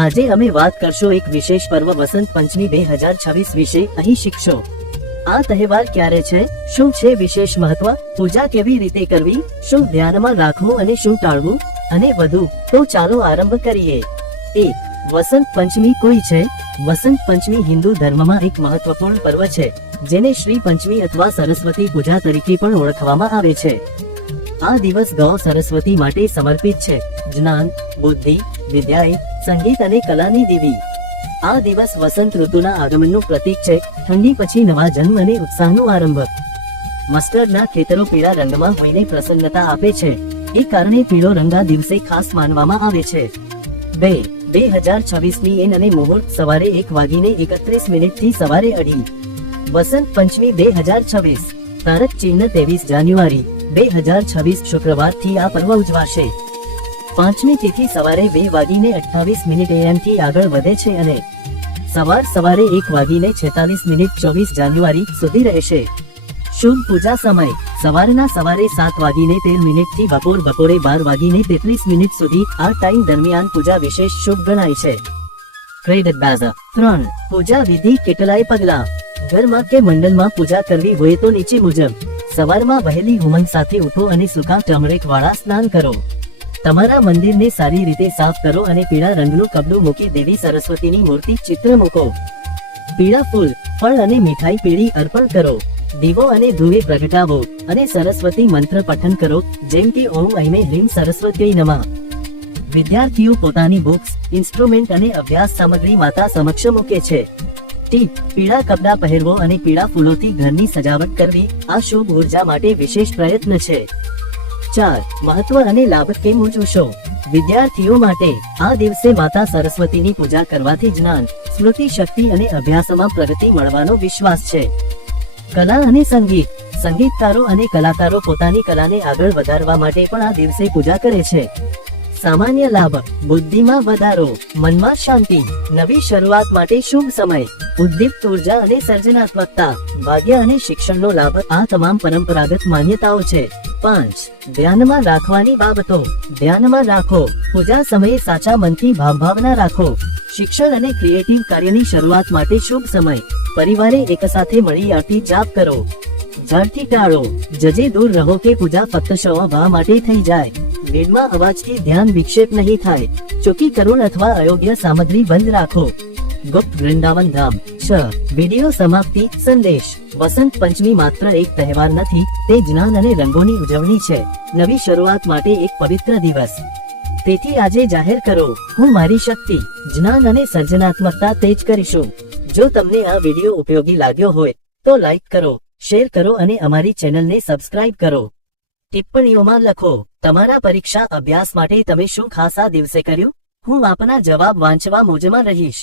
આજે અમે વાત કરશો એક વિશેષ પર્વ વસંત પંચમી બે હજાર છવ્વીસ વિશે અહીં શીખશો આ તહેવાર ક્યારે છે શું છે વિશેષ મહત્વ પૂજા કેવી રીતે કરવી શું ધ્યાનમાં રાખવું અને શું ટાળવું અને વધુ તો ચાલો આરંભ કરીએ એક વસંત પંચમી કોઈ છે વસંત પંચમી હિન્દુ ધર્મમાં એક મહત્વપૂર્ણ પર્વ છે જેને શ્રી પંચમી અથવા સરસ્વતી પૂજા તરીકે પણ ઓળખવામાં આવે છે આ દિવસ ગૌ સરસ્વતી માટે સમર્પિત છે જ્ઞાન બુદ્ધિ વિદ્યાએ સંગીત અને કલાની દેવી આ દિવસ વસંત ઋતુના આગમનનું પ્રતીક છે ઠંડી પછી નવા જન્મ અને ઉત્સાહનો આરંભ મસ્ટર્ડના ખેતરો પીળા રંગમાં હોઈને પ્રસન્નતા આપે છે એ કારણે પીળો રંગ આ દિવસે ખાસ માનવામાં આવે છે બે બે હજાર છવ્વીસની એન અને મુહૂર્ત સવારે એક વાગીને એકત્રીસ મિનિટથી સવારે અઢી વસંત પંચમી બે હજાર છવ્વીસ તારક ચિહ્ન ત્રેવીસ જાન્યુઆરી બે હજાર છવ્વીસ શુક્રવાર થી આ પર્વ ઉજવાશે પાંચમી તિથિ સવારે બે વાગીને અઠ્ઠાવીસ મિનિટ એમ થી આગળ વધે છે અને સવાર સવારે એક વાગીને છેતાલીસ મિનિટ ચોવીસ જાન્યુઆરી સુધી રહેશે શુભ પૂજા સમય સવારના સવારે સાત વાગીને તેર મિનિટ થી બપોર બપોરે બાર વાગીને તેત્રીસ મિનિટ સુધી આ ટાઈમ દરમિયાન પૂજા વિશેષ શુભ ગણાય છે ક્રેડિટ બાઝા ત્રણ પૂજા વિધિ કેટલાય પગલા ઘરમાં કે મંડળમાં પૂજા કરવી હોય તો નીચે મુજબ સવારમાં વહેલી ઉમંગ સાથે ઉઠો અને સુકા ચમરેક વાળા સ્નાન કરો તમારા મંદિરને સારી રીતે સાફ કરો અને પીળા રંગનું કપડું મૂકી દેવી સરસ્વતીની મૂર્તિ ચિત્ર મૂકો પીળા ફૂલ ફળ અને મીઠાઈ પીળી અર્પણ કરો દીવો અને ધુએ પ્રગટાવો અને સરસ્વતી મંત્ર પઠન કરો જેમ કે ઓમ અહીમે હ્રીમ સરસ્વતી નમઃ વિદ્યાર્થીઓ પોતાની બુક્સ ઇન્સ્ટ્રુમેન્ટ અને અભ્યાસ સામગ્રી માતા સમક્ષ મૂકે છે ટીપ પીળા કપડા પહેરવો અને પીળા ફૂલોથી ઘરની સજાવટ કરવી આ શુભ ઉર્જા માટે વિશેષ પ્રયત્ન છે ચાર મહત્વ અને લાભ કેમ ઉજવશો વિદ્યાર્થીઓ માટે આ દિવસે માતા સરસ્વતીની પૂજા કરવાથી જ્ઞાન સ્મૃતિ શક્તિ અને અભ્યાસમાં પ્રગતિ મળવાનો વિશ્વાસ છે કલા અને સંગીત સંગીતકારો અને કલાકારો પોતાની કલાને આગળ વધારવા માટે પણ આ દિવસે પૂજા કરે છે સામાન્ય લાભ બુદ્ધિમાં વધારો મનમાં શાંતિ નવી શરૂઆત માટે શુભ સમય ઉદ્દીપ્ત ઉર્જા અને સર્જનાત્મકતા ભાગ્ય અને શિક્ષણનો લાભ આ તમામ પરંપરાગત માન્યતાઓ છે પાંચ ધ્યાનમાં રાખવાની બાબતો ધ્યાનમાં રાખો પૂજા સમયે સાચા મનથી ભાવભાવના રાખો શિક્ષણ અને ક્રિએટિવ કાર્યની શરૂઆત માટે શુભ સમય પરિવારે એકસાથે મળી આરતી જાપ કરો ઝડથી ટાળો જજે દૂર રહો કે પૂજા ફક્ત શોભા માટે થઈ જાય બેડમાં અવાજ કે ધ્યાન વિક્ષેપ નહીં થાય ચોકી કરુણ અથવા અયોગ્ય સામગ્રી બંધ રાખો ગુપ્ત વૃંદાવન ધામ છ વિડીયો સમાપ્તિ સંદેશ વસંત પંચમી માત્ર એક તહેવાર નથી તે જ્ઞાન અને રંગોની ઉજવણી છે નવી શરૂઆત માટે એક પવિત્ર દિવસ તેથી આજે જાહેર કરો હું મારી શક્તિ જ્ઞાન અને સર્જનાત્મકતા તેજ કરીશું જો તમને આ વિડીયો ઉપયોગી લાગ્યો હોય તો લાઈક કરો શેર કરો અને અમારી ચેનલને સબસ્ક્રાઇબ કરો ટિપ્પણીઓમાં લખો તમારા પરીક્ષા અભ્યાસ માટે તમે શું ખાસ આ દિવસે કર્યું હું આપના જવાબ વાંચવા મોજમાં રહીશ